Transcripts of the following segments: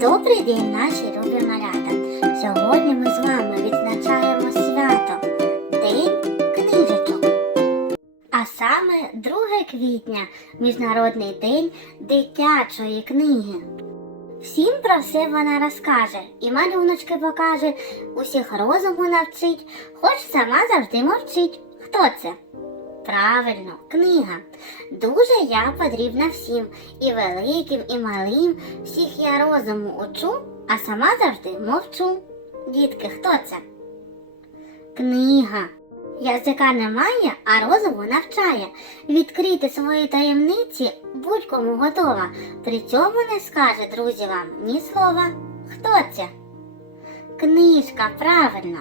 Добрий день, наші любі малята! Сьогодні ми з вами відзначаємо свято День книжечок. А саме 2 квітня Міжнародний день дитячої книги. Всім про все вона розкаже і малюночки покаже, усіх розуму навчить, хоч сама завжди мовчить. Хто це? Правильно, книга. Дуже я потрібна всім, і великим, і малим. Всіх я розуму учу, а сама завжди мовчу. Дітки, хто це? Книга. Язика немає, а розуму навчає. Відкрити свої таємниці будь-кому готова. При цьому не скаже друзі вам ні слова. Хто це? Книжка, правильно.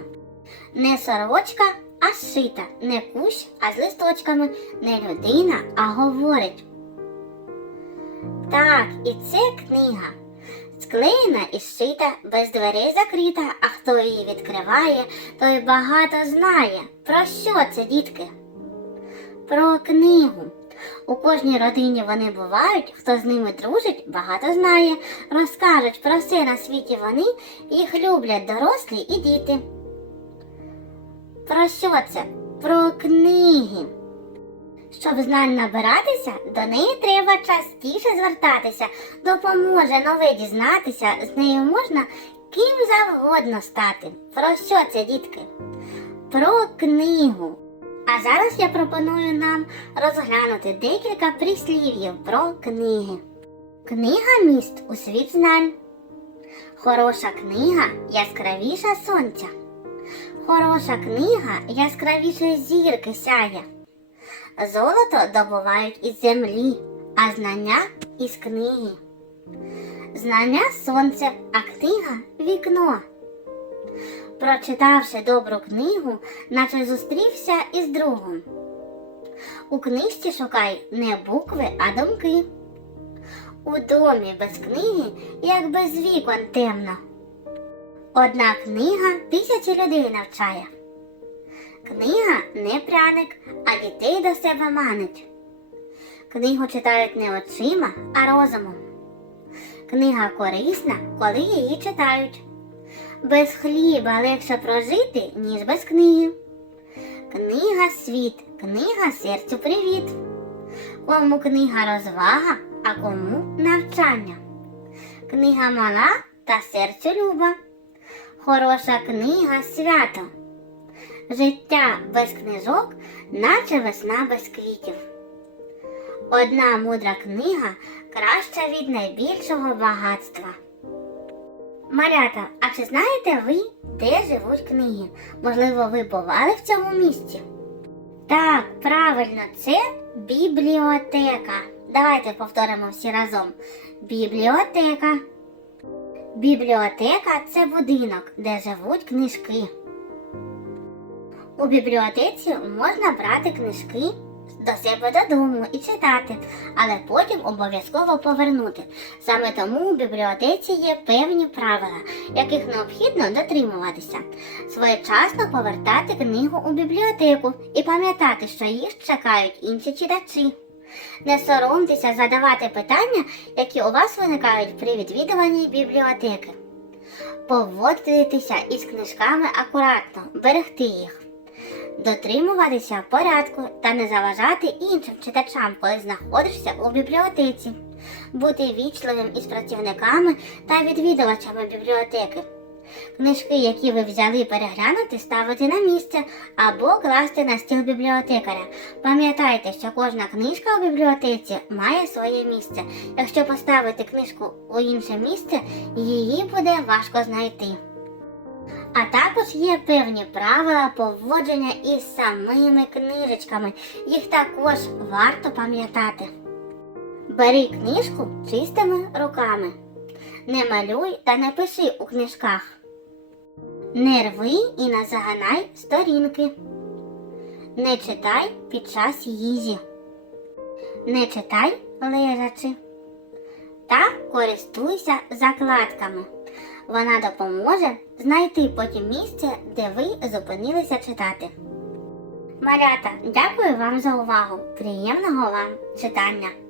Не сорочка, а зшита. Не кущ, а з листочками. Не людина, а говорить. Так, і це книга. Склеєна і зшита, без дверей закрита, а хто її відкриває, той багато знає. Про що це, дітки? Про книгу. У кожній родині вони бувають, хто з ними дружить, багато знає. Розкажуть про все на світі вони, їх люблять дорослі і діти. Про що це? Про книги. Щоб знань набиратися, до неї треба частіше звертатися, допоможе нове дізнатися, з нею можна ким завгодно стати. Про що це, дітки? Про книгу. А зараз я пропоную нам розглянути декілька прислів'їв про книги. Книга міст у світ знань. Хороша книга яскравіша сонця. Хороша книга яскравіше зірки сяє. Золото добувають із землі, а знання із книги. Знання сонце, а книга вікно. Прочитавши добру книгу, наче зустрівся із другом. У книжці шукай не букви, а думки. У домі без книги, як без вікон темно. Одна книга тисячі людей навчає. Книга не пряник, а дітей до себе манить. Книгу читають не очима, а розумом. Книга корисна, коли її читають. Без хліба легше прожити, ніж без книги. Книга світ, книга серцю привіт. Кому книга розвага, а кому навчання. Книга мала та серцю люба. Хороша книга свято. Життя без книжок, наче весна без квітів. Одна мудра книга краща від найбільшого багатства. Малята, а чи знаєте ви, де живуть книги? Можливо, ви бували в цьому місці? Так, правильно, це бібліотека. Давайте повторимо всі разом. Бібліотека. Бібліотека це будинок, де живуть книжки. У бібліотеці можна брати книжки до себе додому і читати, але потім обов'язково повернути. Саме тому у бібліотеці є певні правила, яких необхідно дотримуватися. Своєчасно повертати книгу у бібліотеку і пам'ятати, що їх чекають інші читачі. Не соромтеся задавати питання, які у вас виникають при відвідуванні бібліотеки. Поводитися із книжками акуратно, берегти їх, дотримуватися порядку та не заважати іншим читачам, коли знаходишся у бібліотеці, бути вічливим із працівниками та відвідувачами бібліотеки. Книжки, які ви взяли переглянути, ставити на місце або класти на стіл бібліотекаря. Пам'ятайте, що кожна книжка у бібліотеці має своє місце. Якщо поставити книжку у інше місце, її буде важко знайти. А також є певні правила поводження із самими книжечками. Їх також варто пам'ятати. Бери книжку чистими руками. Не малюй та не пиши у книжках. Не рви і не заганай сторінки. Не читай під час їжі. Не читай лежачи. Та користуйся закладками. Вона допоможе знайти потім місце, де ви зупинилися читати. Малята, дякую вам за увагу. Приємного вам читання!